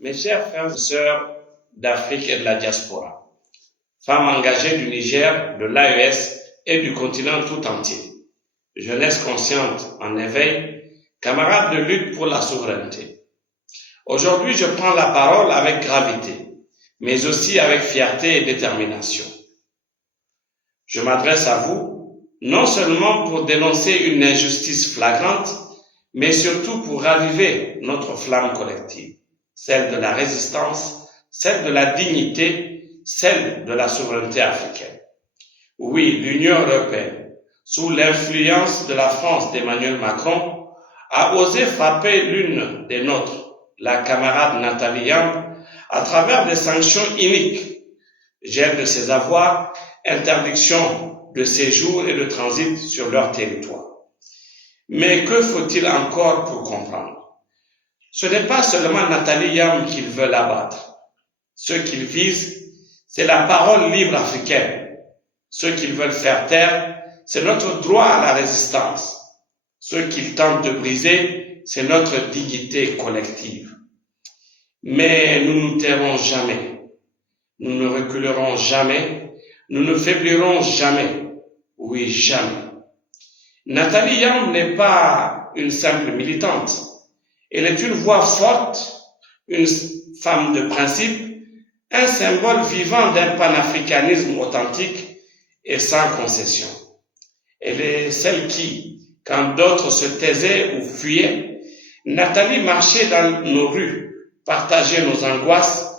Mes chers frères et sœurs d'Afrique et de la diaspora, femmes engagées du Niger, de l'AES et du continent tout entier, jeunesse consciente en éveil, camarades de lutte pour la souveraineté. Aujourd'hui, je prends la parole avec gravité, mais aussi avec fierté et détermination. Je m'adresse à vous, non seulement pour dénoncer une injustice flagrante, mais surtout pour raviver notre flamme collective, celle de la résistance, celle de la dignité, celle de la souveraineté africaine. Oui, l'Union européenne, sous l'influence de la France d'Emmanuel Macron, a osé frapper l'une des nôtres, la camarade Nathalie Yamb, à travers des sanctions iniques, gel de ses avoirs, interdiction de séjour et de transit sur leur territoire. Mais que faut-il encore pour comprendre? Ce n'est pas seulement Nathalie Yamb qu'ils veulent abattre. Ce qu'ils visent, c'est la parole libre africaine. Ce qu'ils veulent faire taire, c'est notre droit à la résistance. Ce qu'ils tentent de briser, c'est notre dignité collective. Mais nous ne nous tairons jamais. Nous ne reculerons jamais. Nous ne faiblirons jamais. Oui, jamais. Nathalie Yamb n'est pas une simple militante. Elle est une voix forte, une femme de principe, un symbole vivant d'un panafricanisme authentique et sans concession. Elle est celle qui, quand d'autres se taisaient ou fuyaient, Nathalie marchait dans nos rues, partageait nos angoisses,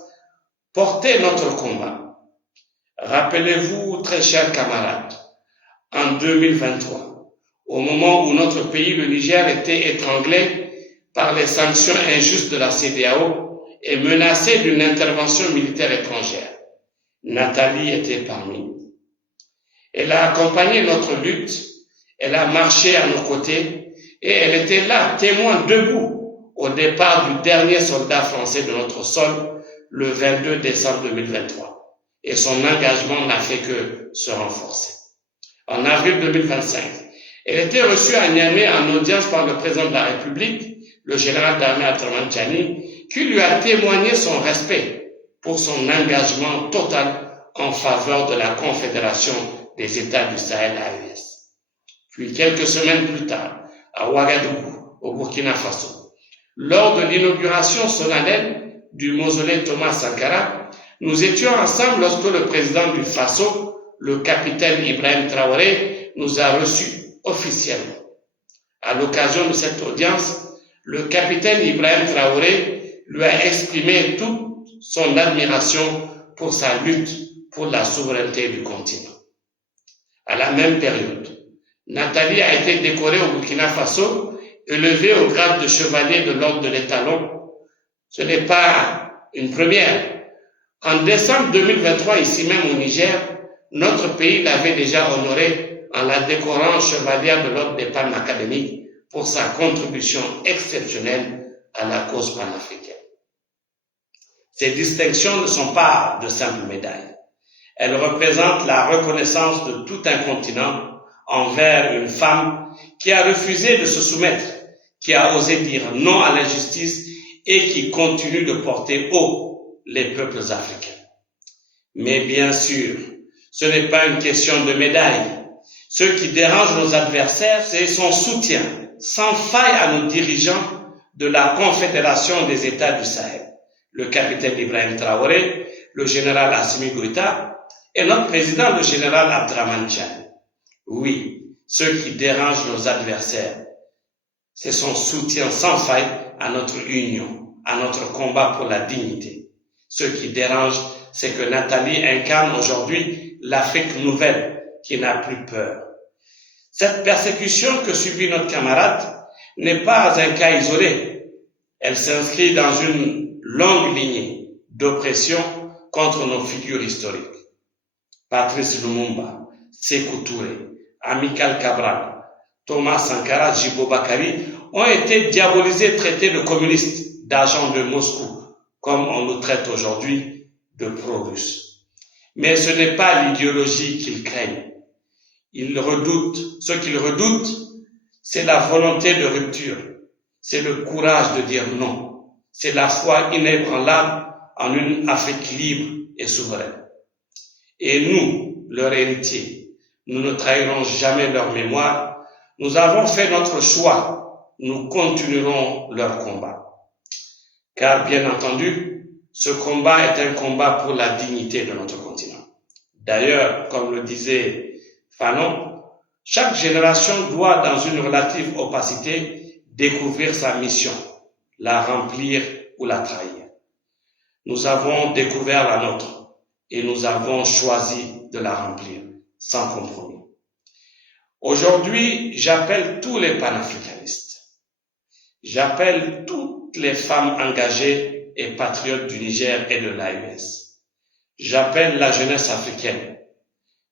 portait notre combat. Rappelez-vous, très chers camarades, en 2023, au moment où notre pays, le Niger, était étranglé par les sanctions injustes de la CEDEAO et menacé d'une intervention militaire étrangère, Nathalie était parmi nous. Elle a accompagné notre lutte, elle a marché à nos côtés et elle était là, témoin debout au départ du dernier soldat français de notre sol le 22 décembre 2023. Et son engagement n'a fait que se renforcer. En avril 2025, elle était reçue à Niamey en audience par le président de la République, le général d'armée Abdraman Tchani, qui lui a témoigné son respect pour son engagement total en faveur de la Confédération des États du Sahel AES. Puis quelques semaines plus tard, à Ouagadougou, au Burkina Faso, lors de l'inauguration solennelle du mausolée Thomas Sankara, nous étions ensemble lorsque le président du Faso, le capitaine Ibrahim Traoré, nous a reçus officiellement. À l'occasion de cette audience, le capitaine Ibrahim Traoré lui a exprimé toute son admiration pour sa lutte pour la souveraineté du continent. À la même période, Nathalie a été décorée au Burkina Faso, élevée au grade de chevalier de l'ordre de l'Étalon. Ce n'est pas une première. En décembre 2023, ici même au Niger, notre pays l'avait déjà honorée en la décorant chevalière de l'ordre des Palmes académiques pour sa contribution exceptionnelle à la cause panafricaine. Ces distinctions ne sont pas de simples médailles. Elles représentent la reconnaissance de tout un continent envers une femme qui a refusé de se soumettre, qui a osé dire non à l'injustice et qui continue de porter haut les peuples africains. Mais bien sûr, ce n'est pas une question de médaille. Ce qui dérange nos adversaires, c'est son soutien sans faille à nos dirigeants de la Confédération des États du Sahel, le capitaine Ibrahim Traoré, le général Assimi Goïta et notre président, le général Abdraman Tchani. Oui, ce qui dérange nos adversaires, c'est son soutien sans faille à notre union, à notre combat pour la dignité. Ce qui dérange, c'est que Nathalie incarne aujourd'hui l'Afrique nouvelle qui n'a plus peur. Cette persécution que subit notre camarade n'est pas un cas isolé. Elle s'inscrit dans une longue lignée d'oppression contre nos figures historiques. Patrice Lumumba, Sékou Touré, Amilcar Cabral, Thomas Sankara, Djibo Bakary ont été diabolisés, traités de communistes, d'agents de Moscou, comme on nous traite aujourd'hui de pro-russes. Mais ce n'est pas l'idéologie qu'ils craignent. Ce qu'ils redoutent, c'est la volonté de rupture, c'est le courage de dire non, c'est la foi inébranlable en une Afrique libre et souveraine. Et nous, leurs héritiers, nous ne trahirons jamais leur mémoire. Nous avons fait notre choix. Nous continuerons leur combat. Car bien entendu, ce combat est un combat pour la dignité de notre continent. D'ailleurs, comme le disait Fanon, chaque génération doit, dans une relative opacité, découvrir sa mission, la remplir ou la trahir. Nous avons découvert la nôtre et nous avons choisi de la remplir sans compromis. Aujourd'hui, j'appelle tous les panafricanistes. J'appelle toutes les femmes engagées et patriotes du Niger et de l'AES. J'appelle la jeunesse africaine.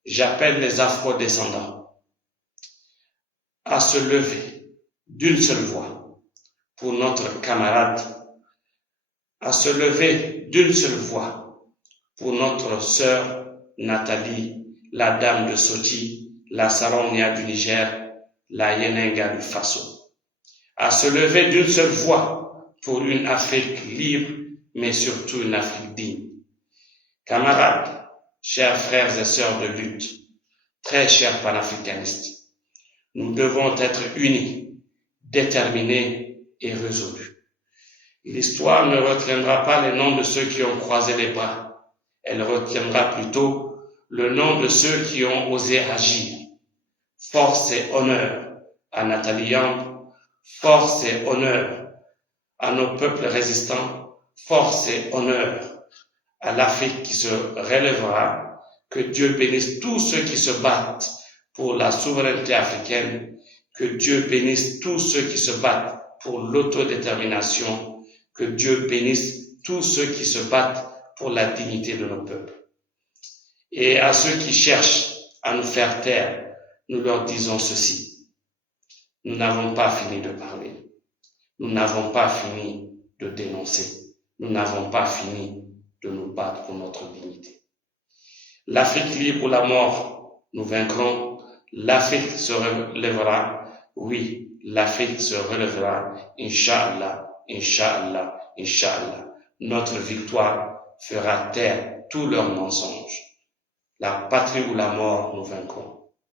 J'appelle les afro-descendants à se lever d'une seule voix pour notre camarade, à se lever d'une seule voix pour notre sœur Nathalie, la dame de Soti, la Saronia du Niger, la Yenenga du Faso, à se lever d'une seule voix pour une Afrique libre, mais surtout une Afrique digne. Camarades, chers frères et sœurs de lutte, très chers panafricanistes, nous devons être unis, déterminés et résolus. L'histoire ne retiendra pas les noms de ceux qui ont croisé les bras, elle retiendra plutôt le nom de ceux qui ont osé agir. Force et honneur à Nathalie Yamb, force et honneur à nos peuples résistants, force et honneur à l'Afrique qui se relèvera. Que Dieu bénisse tous ceux qui se battent pour la souveraineté africaine, que Dieu bénisse tous ceux qui se battent pour l'autodétermination, que Dieu bénisse tous ceux qui se battent pour la dignité de nos peuples. Et à ceux qui cherchent à nous faire taire, nous leur disons ceci. Nous n'avons pas fini de parler. Nous n'avons pas fini de dénoncer. Nous n'avons pas fini de nous battre pour notre dignité. L'Afrique libre ou la mort, nous vaincrons. L'Afrique se relèvera. Oui, l'Afrique se relèvera. Inch'Allah, Inch'Allah, Inch'Allah. Notre victoire fera taire tous leurs mensonges. La patrie ou la mort, nous vaincrons.